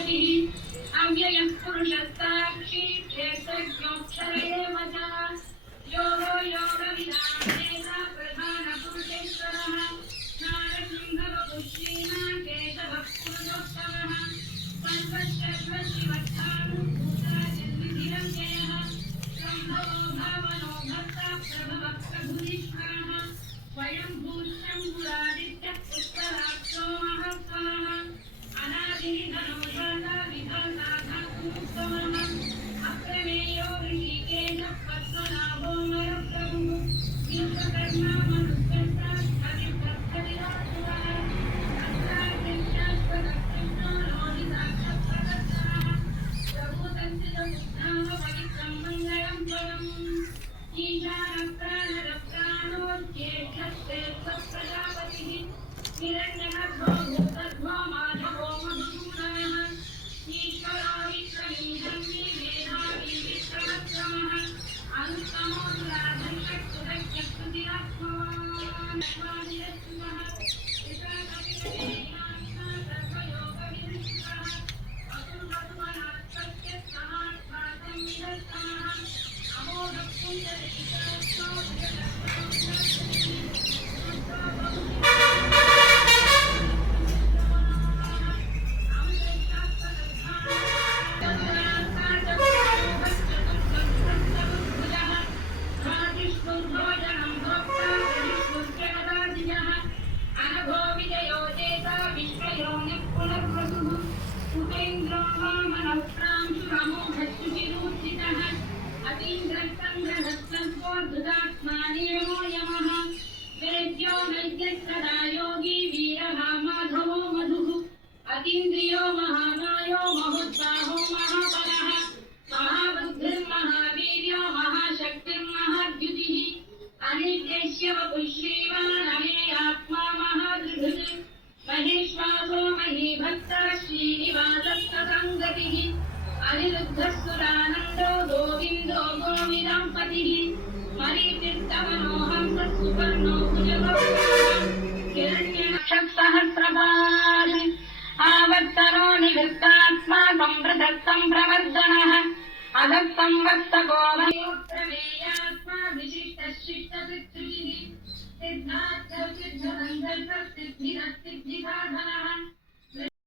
अव्ययः पुरुषस्साक्षी क्षेत्रज्ञोऽक्षर एव च योगो योगविदानेन प्रधानपुरुषेश्वरः नारसिंहवपुः श्रीमान् केशवः पुरुषोत्तमः सर्वश्रद्वशिवत्थानुभूता जन्मधिरव्ययः सम्भवो भावनो भक्ता प्रभवः प्रभुरीश्वरः स्वयंभूशम्भुरादित्यः पुष्कराक्षो महत्त्वः अनादिनिधनो धाता विधाता धातुमुत्तमः अप्रमेयो ऋषिकेशः पद्मनाभो नरप्रभुः विश्वकर्मा मनुष्यः हरिप्रभृतिरात्मनः अत्रार्यशाश्वतः कृष्णो लोहिताक्षः प्रदर्शनः प्रभुतञ्चितमुद्धाम पवित्रं मङ्गलं परम् ईशानप्राणरप्राणो ज्येष्ठस्ते प्रजापतिः हिरण्यगर्भो भूतध्वो माधवो मधुसूदनः ईश्वरो विश्वमीधन्ये मेधावी विश्ववत्तमः अनुत्तमो दुराधर्षः सुदज्ञः सुधिरात्मवान् विशाखपितरेणात्मा सर्वयोगविदुषः अतुर्वधुवनात्पत्य समात्मातं विदत्तमः अमोघः पुण्डरीकात्मा योगी वीरमाधवो मधुः अतीन्द्रियो महामायो महोत्साहो महाबलः महाबुद्धिर्महावीर्यो महाशक्तिर्महाद्युतिः अनित्यस्य वपुः श्रीमान् अमेयात्मा महादृढः महेश्वासो महीभक्तः श्रीनिवासस्तथाङ्गतिः अनिरुद्धः सुरानन्दो गोविन्दो गोविदाम्पतिः मरीचित्तमनोहंसः सुपर्णो भुजगोपालः हिरण्यनक्षत्सहस्रपात् आवर्तनो निवृत्तात्मा संवृधत्तं प्रवर्धनः अधः संवत्सको प्रमेयात्मा विशिष्टशिष्टसिद्धिः सिद्धार्थसिद्धसङ्कल्पसिद्धिरसिद्धिसाधनः